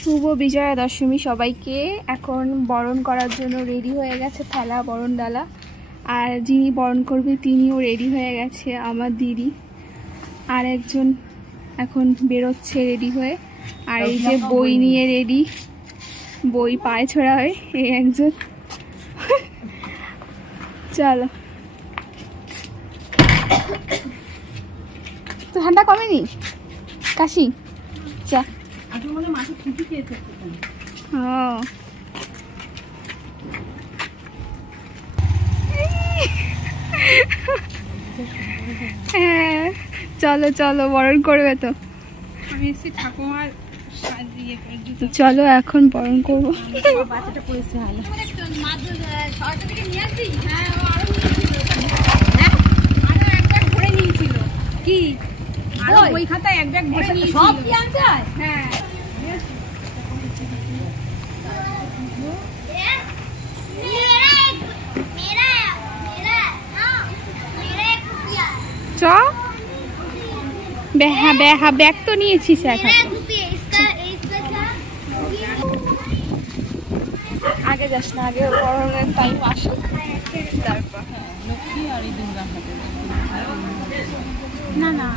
শুভ বিজয়া দশমী সবাইকে। এখন বরণ করার জন্য রেডি হয়ে গেছে থালা, বরণ ডালা। আর যিনি বরণ করবে তিনিও রেডি হয়ে গেছে, আমার দিদি। আর একজন এখন বেরোচ্ছে রেডি হয়ে। আর এই যে বই নিয়ে রেডি, বই পায়ে ছোড়া হয় এই একজন। চলো, তো ঠান্ডা কমেনি কাশি? চা হ্যাঁ, চলো চলো, বরণ করবে তো। আমি এসে ঠাকুমার চলো এখন বরণ করবো। বাচ্চাটা পড়েছে কি ওই খাতায় এক ব্যাগ ভরে নিয়েছিল। সব কি আনতে হয়? হ্যাঁ, চ ব্যাগ তো নিয়েছিস এখন। আগে যাস না, আগে বরণের টাইম আসুক তারপর। না না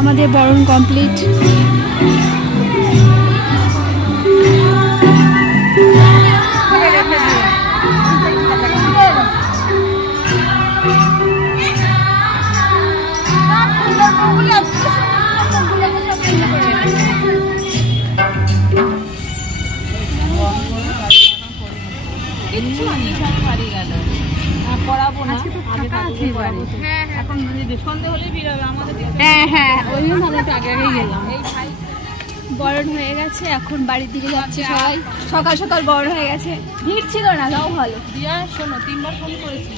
আমাদের বরণ কমপ্লিট। বরণ হয়ে গেছে, এখন বাড়ির দিকে যাচ্ছে সবাই। সকাল সকাল বরণ হয়ে গেছে, ভিড় ছিল না, তাও ভালো। শোনো, 3বার ফোন করেছি,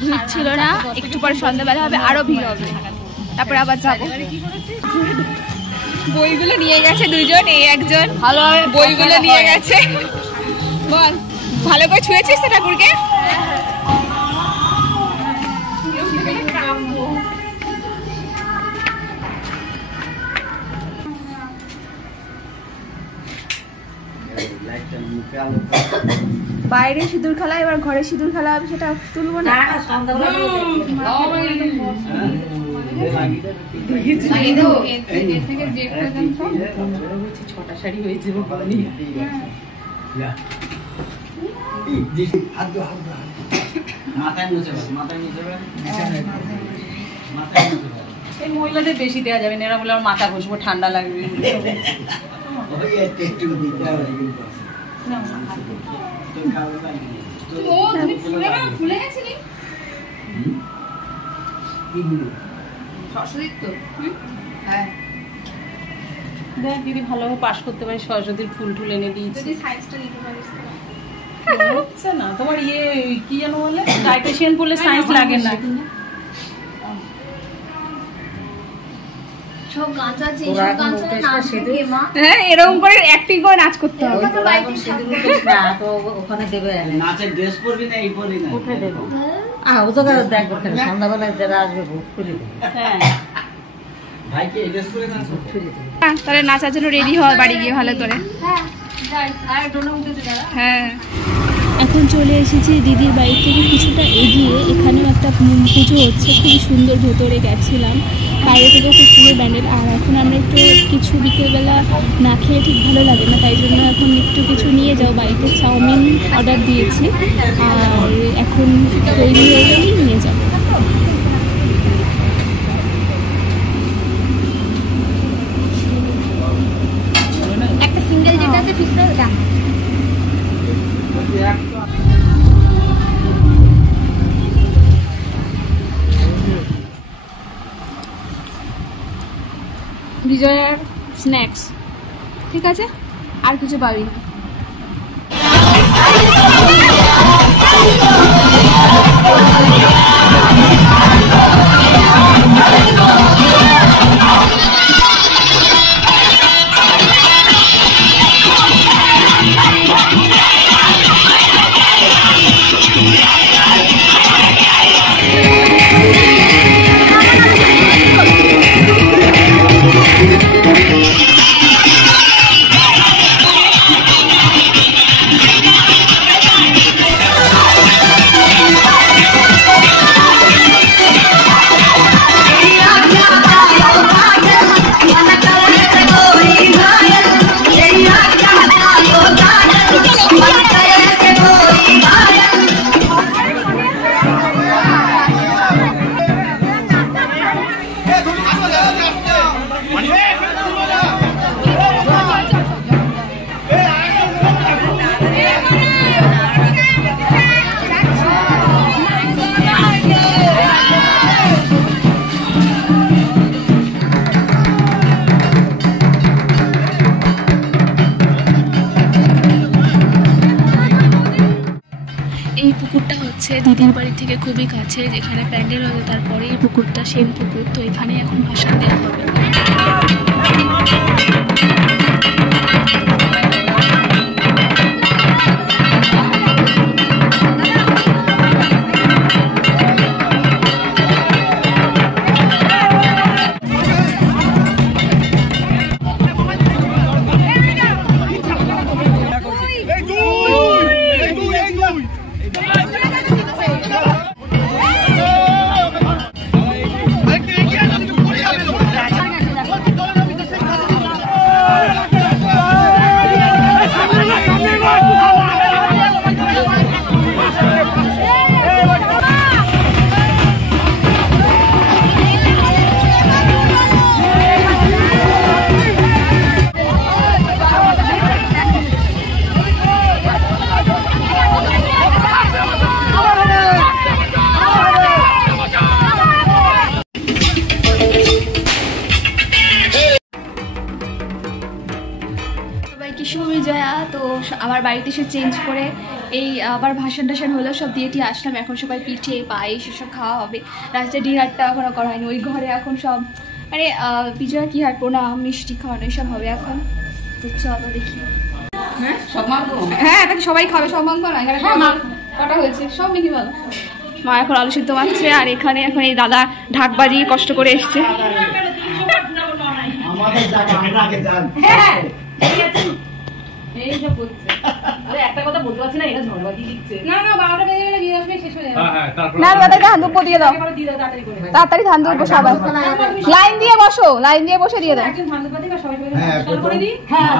ভিড় ছিল না। একটু পরে সন্ধ্যাবেলা হবে, আরো ভিড় হবে, তারপরে আবার যাবো। বইগুলো নিয়ে গেছে দুজন, এই একজন ভালোভাবে বইগুলো নিয়ে গেছে। বল, ভালো করে ছুঁয়েছিস তো ঠাকুরকে? বাইরে সিঁদুর খেলা, এবার ঘরে সিঁদুর খেলা হবে, সেটা তুলবো না। ছটা শাড়ি হয়েছে মাথায় সেই মহিলাদের বেশি দেওয়া যাবে না, এরা বলে আমার মাথা ঘষবো ঠান্ডা লাগবে। দেখ দিদি ভালোভাবে পাস করতে পারি, সরস্বতীর ফুল টুল এনে দিয়েছি। হচ্ছে না তোমার ইয়ে কি যেন বলে, ডাইটেশিয়ান পড়লে সায়েন্স লাগে না। হ্যাঁ এরকম করে অ্যাক্টিং করে নাচ করতে হবে। ওখানে দেবে নাচের ড্রেস পরবি না এই পরবি না ওখানে দেবো। ও তো দেখবো সন্ধ্যাবেলায় যারা আসবে ভোগ করে দেবো। হ্যাঁ ভাইকে এই ড্রেস পরে নাচ তাহলে নাচার জন্য রেডি হওয়া বাড়ি গিয়ে ভালো করে। হ্যাঁ এখন চলে এসেছি দিদির বাড়ি থেকে কিছুটা এগিয়ে, এখানেও একটা পুজো হচ্ছে, খুবই সুন্দর। ভেতরে গেছিলাম, বাইরে থেকেও খুব সুন্দর ব্যান্ডেল। আর এখন আমরা একটু কিছু বিকেলবেলা না খেয়ে ঠিক ভালো লাগে না, তাই জন্য এখন একটু কিছু নিয়ে যাও। বাড়িতে চাউমিন অর্ডার দিয়েছি, আর এখন তৈরি হয়ে গেলেই নিয়ে যাবো। একটা সিঙ্গেল যেটা আছে ফিশ ফ্রাই ওটা। বিজয়ার স্ন্যাক্স ঠিক আছে, আর কিছু পাবি না। এই পুকুরটা হচ্ছে দিদির বাড়ি থেকে খুবই কাছে, যেখানে প্যান্ডেল হবে তারপরে এই পুকুরটা সেম পুকুর, তো এখানে এখন ভাসান দেওয়া হবে। বিজয়া তো আমার বাড়িতে এসে চেঞ্জ করে এই আবার ভাসান টাসান হলো, সব দিয়ে টিয়ে আসলাম। এখন সবাই পিঠে পায়েস এসব খাওয়া হবে। রাস্তায় ডিনারটা এখনও করা হয়নি, ওই ঘরে এখন সব মানে বিজয়া কি আর প্রণাম মিষ্টি খাওয়ানো এসব হবে এখন। তো চলো দেখি। হ্যাঁ তাকে সবাই খাবে, সব মাংস না এখানে কটা হয়েছে সব নাকি বলো। মা এখন আলু সিদ্ধ মারছে, আর এখানে এখন এই দাদা ঢাক বাজিয়ে কষ্ট করে এসছে। একটা কথা বলতে পারছি না, এটা ঝড়বাজি দিচ্ছে। না না 12টা বেজে গেলে বিয়ে আসবে, শেষ হয়ে যাবে। না দাদাকে ধান দুব্বো দিয়ে দাও, তাড়াতাড়ি ধান দুব্বো সবাই লাইন দিয়ে বসো, লাইন দিয়ে বসে দিয়ে দাও। একজন ধান দুব্বো দিবে, সবাই সবাই করে দিই। হ্যাঁ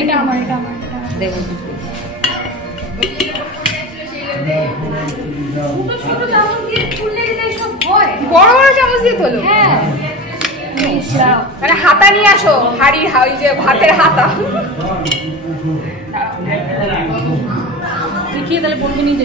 এটা আমার এটা আমার দেবো বড় বড় চামচ দিয়ে তোলো। হ্যাঁ মানে হাতা নিয়ে আসো, হাড়ির ওই যে ভাতের হাতা। দেখিয়ে তাহলে বলবে নিয়ে